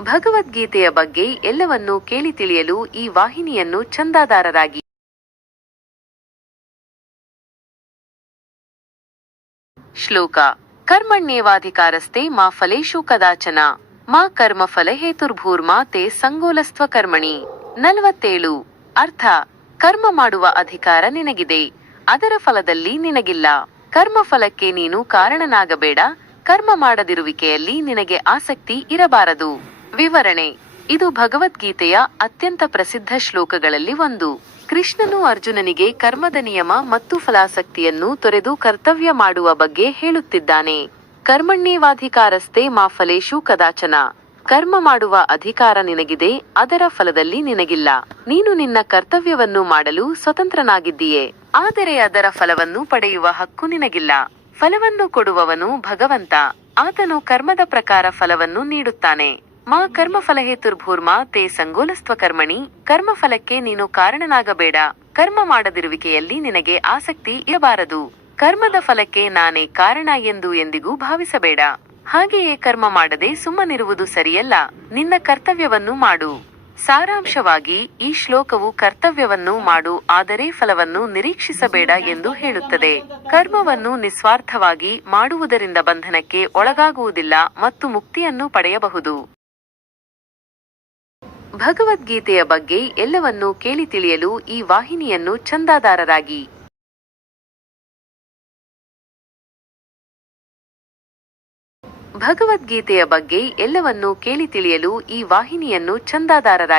ಭಗವದ್ಗೀತೆಯ ಬಗ್ಗೆ ಎಲ್ಲವನ್ನೂ ಕೇಳಿ ತಿಳಿಯಲು ಈ ವಾಹಿನಿಯನ್ನು ಚಂದಾದಾರರಾಗಿ. ಶ್ಲೋಕ: ಕರ್ಮಣ್ಯೇವಾಧಿಕಾರಸ್ತೆ ಮಾ ಫಲೇಷು ಕದಾಚನ ಮಾ ಕರ್ಮಫಲ ಹೇತುರ್ಭೂರ್ಮಾ ತೇ ಸಂಗೋಲಸ್ತ್ವ ಕರ್ಮಣಿ. 47. ಅರ್ಥ: ಕರ್ಮ ಮಾಡುವ ಅಧಿಕಾರ ನಿನಗಿದೆ, ಅದರ ಫಲದಲ್ಲಿ ನಿನಗಿಲ್ಲ. ಕರ್ಮಫಲಕ್ಕೆ ನೀನು ಕಾರಣನಾಗಬೇಡ, ಕರ್ಮ ಮಾಡದಿರುವಿಕೆಯಲ್ಲಿ ನಿನಗೆ ಆಸಕ್ತಿ ಇರಬಾರದು. ವಿವರಣೆ: ಇದು ಭಗವದ್ಗೀತೆಯ ಅತ್ಯಂತ ಪ್ರಸಿದ್ಧ ಶ್ಲೋಕಗಳಲ್ಲಿ ಒಂದು. ಕೃಷ್ಣನು ಅರ್ಜುನನಿಗೆ ಕರ್ಮದ ನಿಯಮ ಮತ್ತು ಫಲಾಸಕ್ತಿಯನ್ನು ತೊರೆದು ಕರ್ತವ್ಯ ಮಾಡುವ ಬಗ್ಗೆ ಹೇಳುತ್ತಿದ್ದಾನೆ. ಕರ್ಮಣ್ಯೇವಾಧಿಕಾರಸ್ತೆ ಮಾ ಫಲೇಷು ಕದಾಚನ. ಕರ್ಮ ಮಾಡುವ ಅಧಿಕಾರ ನಿನಗಿದೆ, ಅದರ ಫಲದಲ್ಲಿ ನಿನಗಿಲ್ಲ. ನೀನು ನಿನ್ನ ಕರ್ತವ್ಯವನ್ನು ಮಾಡಲು ಸ್ವತಂತ್ರನಾಗಿದ್ದೀಯೆ, ಆದರೆ ಅದರ ಫಲವನ್ನು ಪಡೆಯುವ ಹಕ್ಕು ನಿನಗಿಲ್ಲ. ಫಲವನ್ನು ಕೊಡುವವನು ಭಗವಂತ, ಆತನು ಕರ್ಮದ ಪ್ರಕಾರ ಫಲವನ್ನು ನೀಡುತ್ತಾನೆ. ಮಾ ಕರ್ಮಫಲಹೇತುರ್ಭೂರ್ಮಾ ತೇ ಸಂಗೋಲಸ್ತ್ವ ಕರ್ಮಣಿ. ಕರ್ಮಫಲಕ್ಕೆ ನೀನು ಕಾರಣನಾಗಬೇಡ, ಕರ್ಮ ಮಾಡದಿರುವಿಕೆಯಲ್ಲಿ ನಿನಗೆ ಆಸಕ್ತಿ ಇರಬಾರದು. ಕರ್ಮದ ಫಲಕ್ಕೆ ನಾನೇ ಕಾರಣ ಎಂದು ಎಂದಿಗೂ ಭಾವಿಸಬೇಡ. ಹಾಗೆಯೇ ಕರ್ಮ ಮಾಡದೆ ಸುಮ್ಮನಿರುವುದು ಸರಿಯಲ್ಲ, ನಿನ್ನ ಕರ್ತವ್ಯವನ್ನು ಮಾಡು. ಸಾರಾಂಶವಾಗಿ ಈ ಶ್ಲೋಕವು ಕರ್ತವ್ಯವನ್ನು ಮಾಡು, ಆದರೆ ಫಲವನ್ನು ನಿರೀಕ್ಷಿಸಬೇಡ ಎಂದು ಹೇಳುತ್ತದೆ. ಕರ್ಮವನ್ನು ನಿಸ್ವಾರ್ಥವಾಗಿ ಮಾಡುವುದರಿಂದ ಬಂಧನಕ್ಕೆ ಒಳಗಾಗುವುದಿಲ್ಲ ಮತ್ತು ಮುಕ್ತಿಯನ್ನು ಪಡೆಯಬಹುದು. ಭಗವದ್ಗೀತೆಯ ಬಗ್ಗೆ ಎಲ್ಲವನ್ನೂ ಕೇಳಿ ತಿಳಿಯಲು ಈ ವಾಹಿನಿಯನ್ನು ಚಂದಾದಾರರಾಗಿ. ಭಗವದ್ಗೀತೆಯ ಬಗ್ಗೆ ಎಲ್ಲವನ್ನೂ ಕೇಳಿ ತಿಳಿಯಲು ಈ ವಾಹಿನಿಯನ್ನು ಚಂದಾದಾರರಾಗಿ.